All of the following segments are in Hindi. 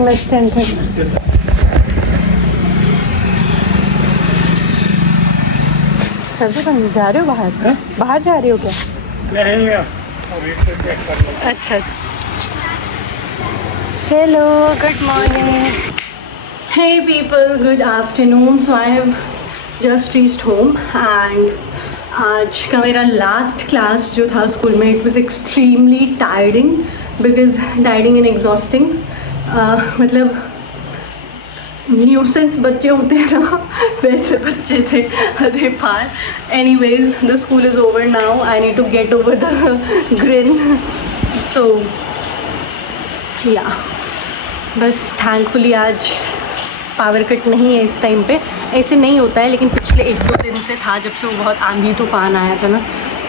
मस्त है। जा रहे हो बाहर? बाहर जा रहे हो क्या? नहीं, अच्छा। Hello, good morning. Hey people, good afternoon. So I have just reached home and आज का मेरा लास्ट क्लास जो था स्कूल में, it was extremely tiring and exhausting. मतलब न्यूसेंस बच्चे होते हैं ना, वैसे बच्चे थे अधे पार। Anyways, the school is over now, I need to get over the grind. So yeah बस थैंकफुली आज पावर कट नहीं है इस टाइम पे। ऐसे नहीं होता है, लेकिन पिछले 1-2 दिन से था, जब से वो बहुत आंधी तूफान आया था ना।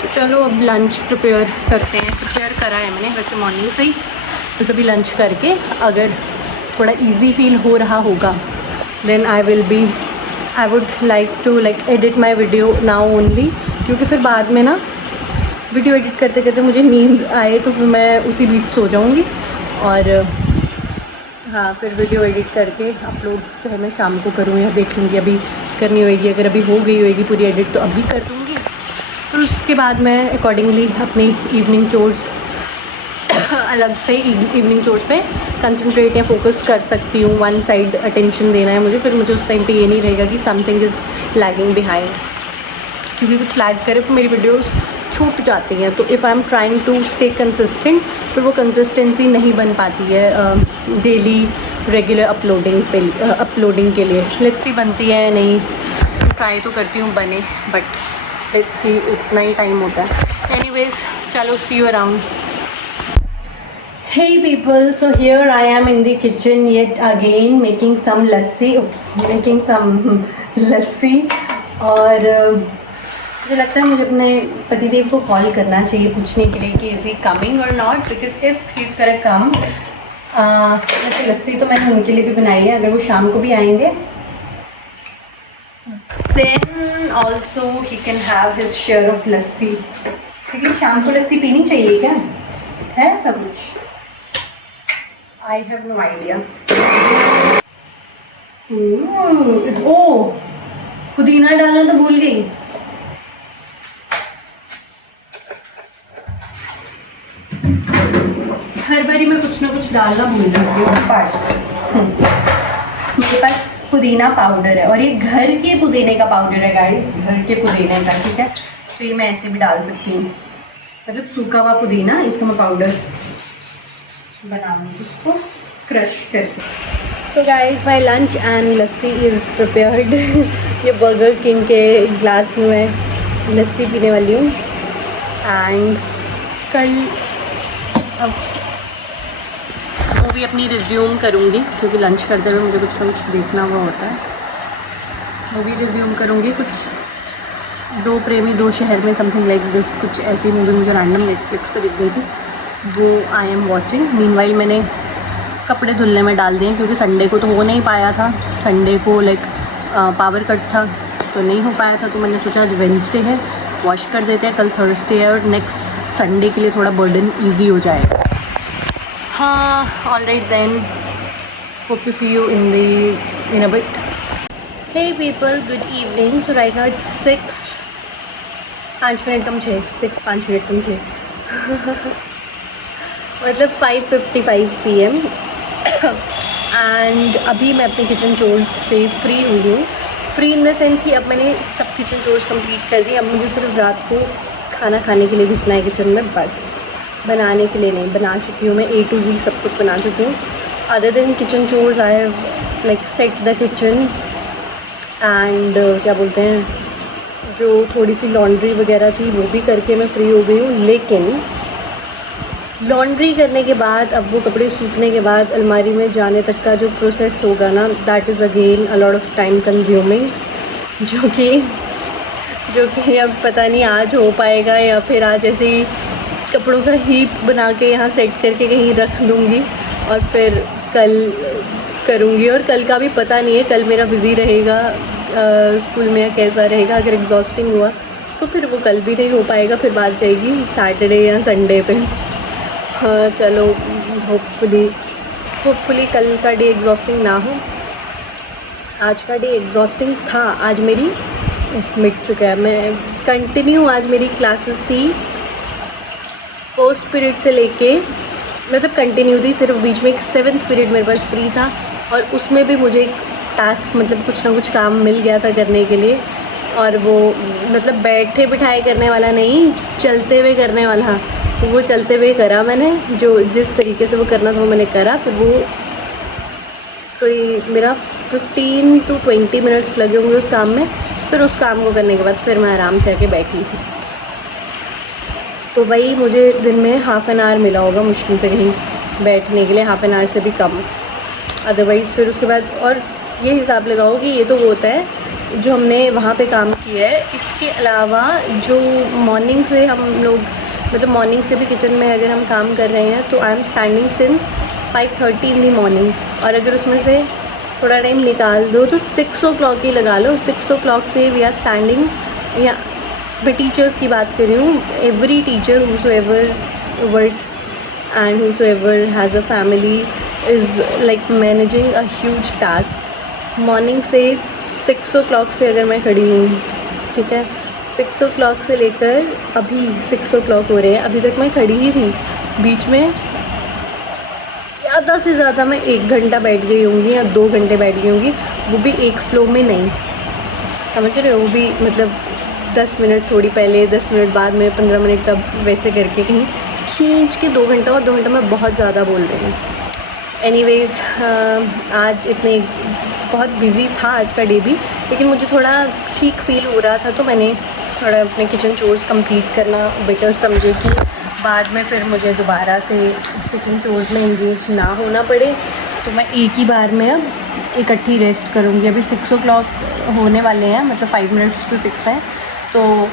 तो चलो अब लंच प्रिपेयर करते हैं। प्रिपेयर करा है मैंने वैसे मॉर्निंग से ही, तो सभी लंच करके अगर थोड़ा इजी फील हो रहा होगा then I would like to edit my video now only, क्योंकि फिर बाद में ना वीडियो एडिट करते करते मुझे नींद आए तो फिर मैं उसी बीच सो जाऊँगी। और हाँ, फिर वीडियो एडिट करके अपलोड चाहे मैं शाम को करूँ या देख लूँगी, अभी करनी होगी। अगर अभी हो गई होगी पूरी एडिट तो अभी कर दूँगी, फिर उसके बाद मैं अकॉर्डिंगली अपनी इवनिंग चोर्स अलग से इवनिंग चोर्स पे कंसंट्रेट या फोकस कर सकती हूँ। वन साइड अटेंशन देना है मुझे, फिर मुझे उस टाइम पे ये नहीं रहेगा कि समथिंग इज़ लैगिंग बिहाइंड, क्योंकि कुछ लैग करे तो मेरी वीडियोस छूट जाती हैं। तो if I am trying to stay consistent, फिर वो कंसिस्टेंसी नहीं बन पाती है डेली रेगुलर अपलोडिंग के लिए। लेट्स सी बनती है या नहीं, ट्राई तो करती हूँ बने, बट लेट्स सी, उतना ही टाइम होता है। एनीवेज, चलो see you around. Hey people, so here I am in the kitchen yet again making some lassi, और मुझे लगता है मुझे अपने पतिदेव को कॉल करना चाहिए पूछने के लिए कि इज़ ही कमिंग और not, because if he is gonna come, वैसे लस्सी तो मैंने उनके लिए भी बनाई है, अगर वो शाम को भी आएंगे then also he can have his share of lassi. लेकिन शाम को लस्सी पीनी चाहिए क्या, है ऐसा कुछ? I have no idea. ओ, पुदीना डालना तो भूल गई। हर बारी मैं कुछ ना कुछ डालना भूल जाती हूँ। मेरे पास पुदीना पाउडर है, और ये घर के पुदीने का पाउडर है गाइस, घर के पुदीने का, ठीक है। तो ये मैं ऐसे भी डाल सकती हूँ, मतलब सूखा हुआ पुदीना, इसका मैं पाउडर बनाऊंगी, इसको क्रश करके। So guys, my lunch and lassi is prepared. ये बर्गर किंग के ग्लास में मैं लस्सी पीने वाली हूँ। एंड कल अब मूवी अपनी रिज्यूम करूँगी, क्योंकि लंच करते हुए मुझे कुछ ना कुछ देखना हुआ होता है। मूवी रिज्यूम करूँगी, कुछ दो प्रेमी दो शहर में, समथिंग लाइक दिस, कुछ ऐसी मूवी मुझे रैंडम नेटफ्लिक्स पर दिख गई थी, वो आई एम वॉचिंग। मीनवाइल मैंने कपड़े धुलने में डाल दिए, क्योंकि संडे को तो हो नहीं पाया था, संडे को पावर कट था तो नहीं हो पाया था। तो मैंने सोचा आज वेडनेसडे है, वॉश कर देते हैं, कल थर्सडे है और नेक्स्ट संडे के लिए थोड़ा बर्डन ईजी हो जाएगा। हाँ, alright then, hope to see you in a bit. Hey people, good evening. So right now it's 5 minute कम 6 मतलब 5:55 PM एंड अभी मैं अपने किचन चोर्स से फ्री हुई हूँ। फ्री इन द सेंस कि अब मैंने सब किचन चोर्स कंप्लीट कर दी। अब मुझे सिर्फ रात को खाना खाने के लिए घुसना है किचन में, बस बनाने के लिए नहीं। बना चुकी हूँ मैं A to Z सब कुछ बना चुकी हूँ। Other than kitchen chores I have set the kitchen and क्या बोलते हैं, जो थोड़ी सी लॉन्ड्री वगैरह थी वो भी करके मैं फ्री हो गई हूँ। लेकिन लॉन्ड्री करने के बाद, अब वो कपड़े सूखने के बाद अलमारी में जाने तक का जो प्रोसेस होगा ना, that is again a lot of time consuming, जो कि अब पता नहीं आज हो पाएगा या फिर आज ऐसे ही कपड़ों का हीप बना के यहाँ सेट करके कहीं रख दूँगी और फिर कल करूँगी। और कल का भी पता नहीं है, कल मेरा बिज़ी रहेगा स्कूल में या कैसा रहेगा। अगर एग्जॉस्टिंग हुआ तो फिर वो कल भी नहीं हो पाएगा, फिर बात जाएगी सैटरडे या संडे पे। हाँ चलो, होपफुली कल का डे एग्जॉस्टिंग ना हो। आज का डे एग्जॉस्टिंग था, आज मेरी मिट चुका है। मैं कंटिन्यू आज मेरी क्लासेस थी फर्स्ट पीरियड से लेके, मतलब कंटिन्यू थी, सिर्फ बीच में एक 7th पीरियड मेरे पास फ्री था, और उसमें भी मुझे एक टास्क मतलब कुछ ना कुछ काम मिल गया था करने के लिए, और वो मतलब बैठे बिठाए करने वाला नहीं, चलते हुए करने वाला। वो चलते हुए करा मैंने, जो जिस तरीके से वो करना था वो मैंने करा। फिर वो कोई मेरा 15 to 20 मिनट्स लगे होंगे उस काम में। फिर उस काम को करने के बाद फिर मैं आराम से आके बैठी थी। तो वही मुझे दिन में हाफ़ एन आवर मिला होगा मुश्किल से कहीं बैठने के लिए, हाफ़ एन आवर से भी कम। अदरवाइज़ फिर उसके बाद, और ये हिसाब लगाओ कि ये तो वो होता है जो हमने वहाँ पे काम किया है। इसके अलावा जो मॉर्निंग से हम लोग, मतलब मॉर्निंग से भी किचन में अगर हम काम कर रहे हैं, तो I am standing since 5:30 in the morning. और अगर उसमें से थोड़ा टाइम निकाल दो तो 6 o'clock ही लगा लो। 6 o'clock से वी आर स्टैंडिंग, या मैं टीचर्स की बात कर रही हूँ। Every teacher whosoever works and whosoever has a family is like managing a huge task. Morning से 6 o'clock से अगर मैं खड़ी हूँ, ठीक है, 6 o'clock से लेकर अभी 6 o'clock हो रहे हैं, अभी तक मैं खड़ी ही थी। बीच में ज़्यादा से ज़्यादा मैं 1 घंटा बैठ गई होंगी या 2 घंटे बैठ गई होंगी, वो भी एक फ्लो में नहीं, समझ रहे हो? वो भी मतलब 10 मिनट थोड़ी पहले, 10 मिनट बाद में, 15 मिनट तब, वैसे करके कहीं खींच के 2 घंटा। और 2 घंटा मैं बहुत ज़्यादा बोल रही हूँ। एनीवेज़, आज इतने बहुत बिज़ी था आज का डे भी, लेकिन मुझे थोड़ा ठीक फील हो रहा था, तो मैंने थोड़ा अपने किचन चोर्स कंप्लीट करना बेटर समझे कि बाद में फिर मुझे दोबारा से किचन चोर्स में इंगेज ना होना पड़े। तो मैं एक ही बार में अब इकट्ठी रेस्ट करूँगी। अभी 6 o'clock होने वाले हैं, मतलब 5 minutes to 6 है, तो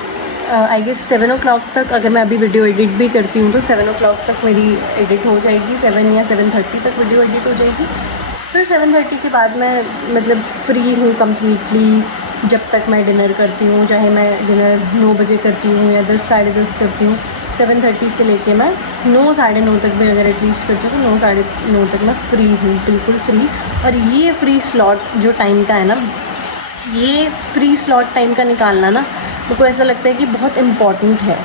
आई गेस 7 o'clock तक अगर मैं अभी वीडियो एडिट भी करती हूँ तो 7 o'clock तक मेरी एडिट हो जाएगी, 7 या 7:30 तक वीडियो एडिट हो जाएगी। फिर 7:30 के बाद मैं मतलब फ्री हूँ कम्प्लीटली, जब तक मैं डिनर करती हूँ, चाहे मैं डिनर 9 बजे करती हूँ या 10, साढ़े 10 करती हूँ। 7:30 से लेके मैं 9, साढ़े 9 तक भी अगर एटलीस्ट करती हूँ, तो 9, साढ़े 9 तक मैं फ्री हूँ, बिल्कुल फ्री। और ये फ्री स्लॉट जो टाइम का है ना, ये फ्री स्लॉट टाइम का निकालना ना, मुझको ऐसा लगता है कि बहुत इम्पॉर्टेंट है।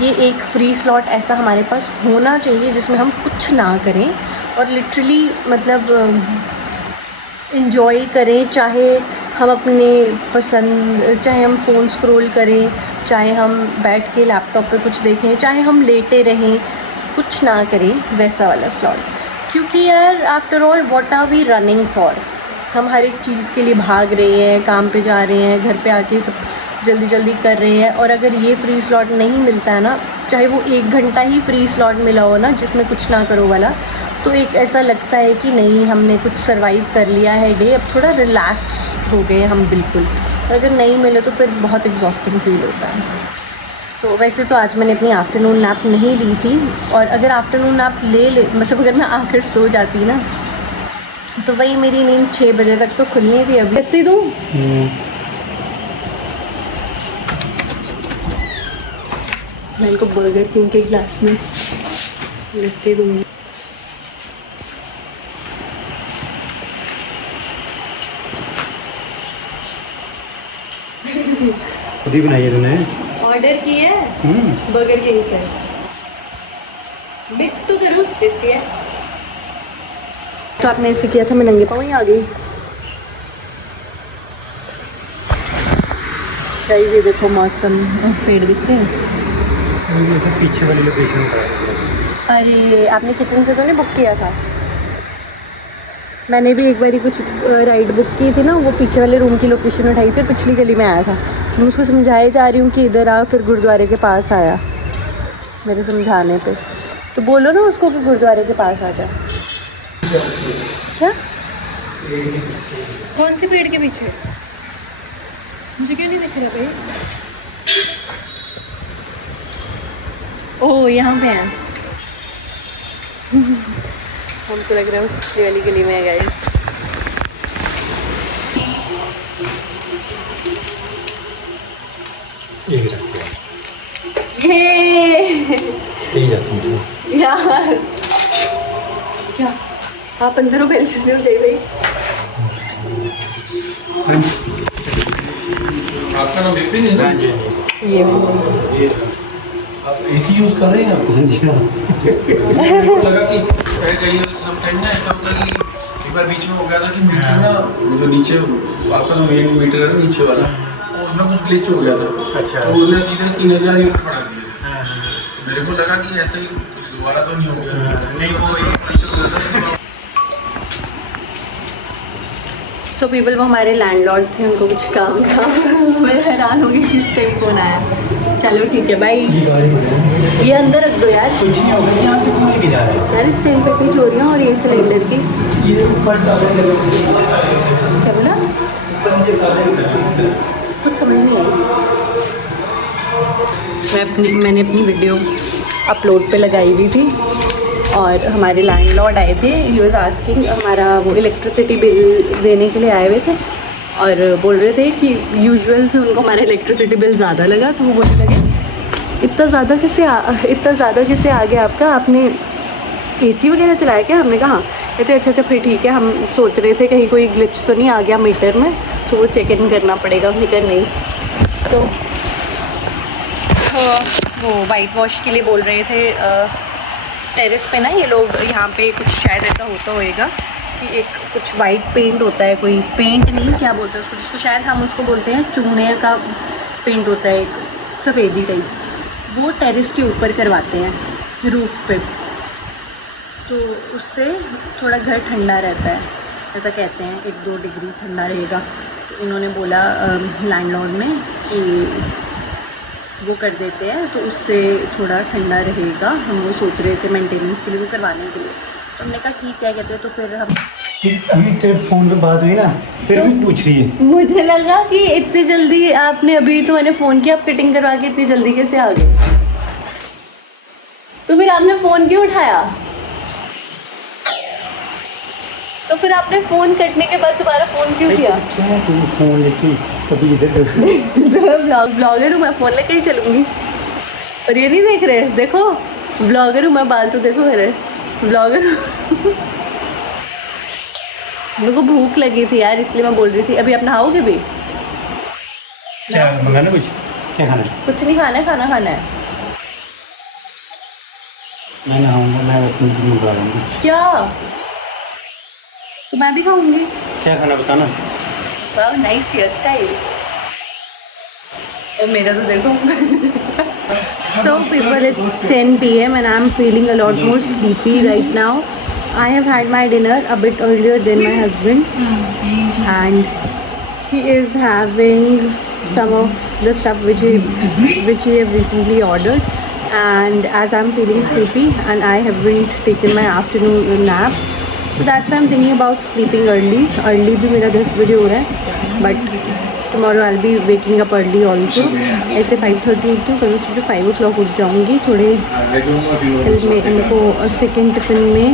ये एक फ्री स्लॉट ऐसा हमारे पास होना चाहिए जिसमें हम कुछ ना करें और लिटरली मतलब इन्जॉय करें। चाहे हम अपने पसंद, चाहे हम फ़ोन स्क्रॉल करें, चाहे हम बैठ के लैपटॉप पे कुछ देखें, चाहे हम लेटे रहें, कुछ ना करें, वैसा वाला स्लॉट। क्योंकि यार after all what are we running for? हम हर एक चीज़ के लिए भाग रहे हैं, काम पे जा रहे हैं, घर पे आके सब जल्दी जल्दी कर रहे हैं, और अगर ये फ्री स्लॉट नहीं मिलता है ना, चाहे वो 1 घंटा ही फ्री स्लॉट मिला हो ना जिसमें कुछ ना करो वाला, तो एक ऐसा लगता है कि नहीं, हमने कुछ सर्वाइव कर लिया है डे, अब थोड़ा रिलैक्स हो गए हम बिल्कुल। और अगर नहीं मिले तो फिर बहुत एग्जॉस्टिंग फील होता है। तो वैसे तो आज मैंने अपनी आफ्टरनून नैप नहीं ली थी, और अगर आफ्टरनून नैप ले मतलब अगर मैं आकर सो जाती ना, तो वही मेरी नींद 6 बजे तक तो खुलनी थी। अभी लस्सी दूँ? मैं इनको बर्गर किंग के ग्लास में लस्सी दूँगी। खुद ही बनाई है तूने? ऑर्डर किया है बर्गर किंग से। मिक्स तो करो, टेस्टी है। तो आपने ऐसे किया था, मैं नंगे पाँव ही आ गई। गाइस ये देखो मौसम, पेड़ दिख रहे हैं। पीछे वाली लोकेशन पर। अरे आपने किचन से तो नहीं बुक किया था? मैंने भी एक बारी कुछ राइड बुक की थी ना, वो पीछे वाले रूम की लोकेशन उठाई थी और पिछली गली में आया था। मैं उसको समझाए जा रही हूँ कि इधर आ, फिर गुरुद्वारे के पास आया मेरे समझाने पे। तो बोलो ना उसको कि गुरुद्वारे के पास आ जा। क्या? कौन से पेड़ के पीछे? मुझे क्यों नहीं दिख रहा भाई? ओह यहाँ पे हैं। हमको लग रहा है पिछली वाली गली में है गाइस। ये भी रखते हैं। ले जाता हूँ यार क्या आप 15 रुपये एलसीसी दे गई। आपका नाम विपिन है ना? हाँ जी ये आप एसी यूज कर रहे हैं आप? हाँ जी हाँ मेरे को लगा कि कहीं सब टाइम ना ऐसा होता कि एक बार बीच में हो गया था कि मीटर ना वो जो नीचे आपका जो मेन मीटर है ना नीचे वाला उसमें कुछ ग्लिच हो गया था। अच्छा। तो उसने सीधे 3000 यूनिट बढ़ा दिए थे। मेरे को लगा कि ऐसे ही कुछ दोबारा तो नहीं हो गया। नहीं, वो प्रेशर हो जाता है। सो पीपल, वो हमारे लैंडलॉर्ड थे, उनको कुछ काम था। मैं हैरान हो गई कि इस टाइम कौन आया। चलो ठीक है भाई, ये अंदर रख दो यार। कुछ नहीं होगा, यहाँ से कौन लेके जा रहा है? यार इस टाइम पे इतनी चोरियाँ हो रही है सिलेंडर की। ये ऊपर क्या बोला? कुछ समझ नहीं आई। मैंने अपनी वीडियो अपलोड पे लगाई हुई थी और हमारे लैंडलॉर्ड आए थे। ही वाज आस्किंग, हमारा वो इलेक्ट्रिसिटी बिल देने के लिए आए हुए थे और बोल रहे थे कि यूजुअल से उनको हमारा इलेक्ट्रिसिटी बिल ज़्यादा लगा। तो वो बोलने लगे इतना ज़्यादा कैसे आ गया आपका, आपने एसी वगैरह चलाया क्या? हमने कहा हाँ। कहते अच्छा फिर ठीक है, हम सोच रहे थे कहीं कोई ग्लिच तो नहीं आ गया मीटर में, तो वो चेक इन करना पड़ेगा। हमने कहा नहीं। तो वो वाइट वॉश के लिए बोल रहे थे टेरेस पे ना ये लोग, यहाँ पे कुछ शायद ऐसा होता होएगा कि एक कुछ वाइट पेंट होता है, कोई पेंट नहीं क्या बोलते हैं उसको, जिसको शायद हम उसको बोलते हैं चूने का पेंट होता है, एक सफ़ेदी टाइप, वो टेरेस के ऊपर करवाते हैं रूफ़ पे। तो उससे थोड़ा घर ठंडा रहता है, ऐसा कहते हैं 1-2 डिग्री ठंडा रहेगा। तो इन्होंने बोला लैंडलॉर्ड ने कि वो कर देते हैं तो उससे थोड़ा ठंडा रहेगा। हम वो सोच रहे थे मेंटेनेंस के लिए वो करवाने के लिए। तो हमने कहा ठीक है, कहते तो फिर हम अभी तेरे फोन पे बात हुई ना, फिर तो भी पूछ रही है। मुझे लगा कि इतनी जल्दी आपने, अभी तो मैंने फ़ोन किया, आप कटिंग करवा के इतनी जल्दी कैसे आ गए? तो फिर आपने फ़ोन क्यों उठाया? तो फिर आपने फ़ोन कटने के बाद दोबारा फ़ोन क्यों किया? क्या तू फोन लेके कभी इधर तो मैं ब्लॉगर हूँ, मैं फ़ोन लेके ही चलूँगी। और ये नहीं देख रहे, देखो ब्लॉगर हूँ मैं, बाल तो देखो मेरे, ब्लॉगर हूँ। मेरे को भूख लगी थी यार, इसलिए मैं बोल रही थी। अभी आप नहाओगे भी? क्या मंगाना कुछ? क्या खाना है? कुछ नहीं खाना है, खाना खाना है। मैं नहाऊंगा, मैं अपनी दिन मंगा रहा हूँ कुछ। क्या? तो मैं भी खाऊंगी। क्या खाना बताना? वाह नाइस हेयर स्टाइल। और मेरा तो देखो। So people, it's 10 PM and I'm feeling a lot more sleepy right now. I have had my dinner a bit earlier than my husband, and he is having some of the stuff which he have recently ordered. And as I'm feeling sleepy and I haven't taken my afternoon nap, so that's why I'm thinking about sleeping early. Early भी मेरा 10 बजे हो रहा है, but tomorrow I'll be waking up early also. ऐसे 5:30 उठती हूँ, कल सुबह 5 o'clock उठ जाऊँगी। थोड़े में इनको सेकेंड टिफिन में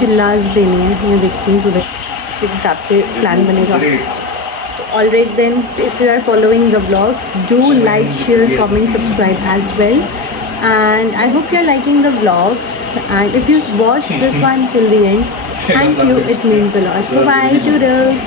चिल्लास देने हैं, मैं देखती हूँ सुबह किस हिसाब से प्लान बनेगा। All right then, if you are following the vlogs, do like, share, comment, subscribe as well. And I hope you are liking the vlogs. And if you watched this one till the end, thank you. It means a lot. Bye bye, toodles.